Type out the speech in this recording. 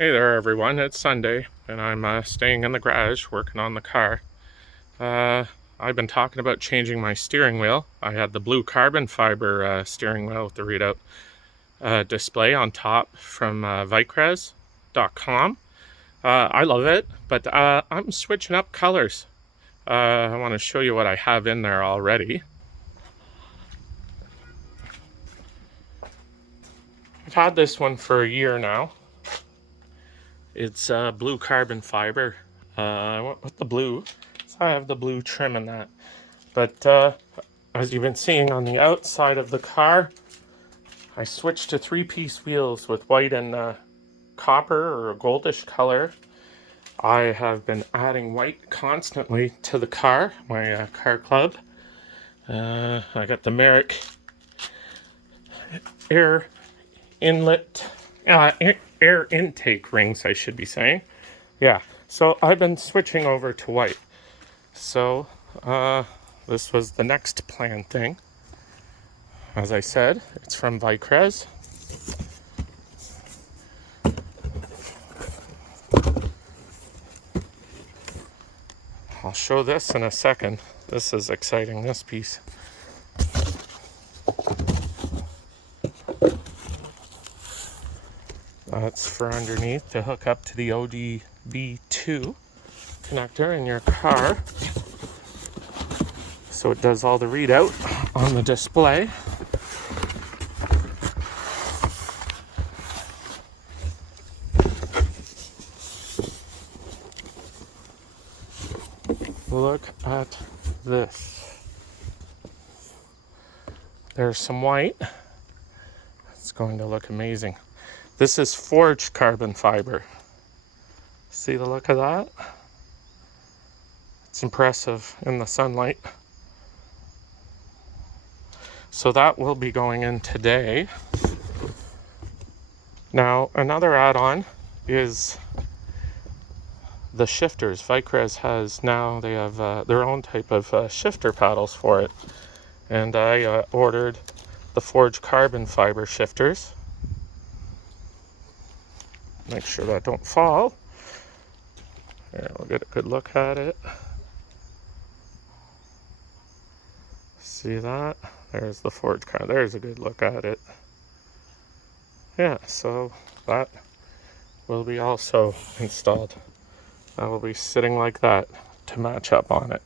Hey there everyone, it's Sunday and I'm staying in the garage working on the car. I've been talking about changing my steering wheel. I had the blue carbon fiber steering wheel with the readout display on top from Vicrez.com. I love it, but I'm switching up colors. I want to show you what I have in there already. I've had this one for a year now. It's blue carbon fiber. I went with the blue, so I have the blue trim in that. But as you've been seeing on the outside of the car, I switched to three-piece wheels with white and copper or a goldish color. I have been adding white constantly to the car, my car club. I got the Merrick air inlet, air intake rings, I should be saying. Yeah, so I've been switching over to white. So this was the next plan thing. As I said, it's from Vicrez. I'll show this in a second. This is exciting, this piece. That's for underneath to hook up to the ODB2 connector in your car. So it does all the readout on the display. Look at this. There's some white. It's going to look amazing. This is forged carbon fiber. See the look of that? It's impressive in the sunlight. So that will be going in today. Now, another add-on is the shifters. Vicrez has now, they have their own type of shifter paddles for it. And I ordered the forged carbon fiber shifters. Make sure that don't fall. There, we'll get a good look at it. See that? There's the forged carbon. There's a good look at it. Yeah, so that will be also installed. That will be sitting like that to match up on it.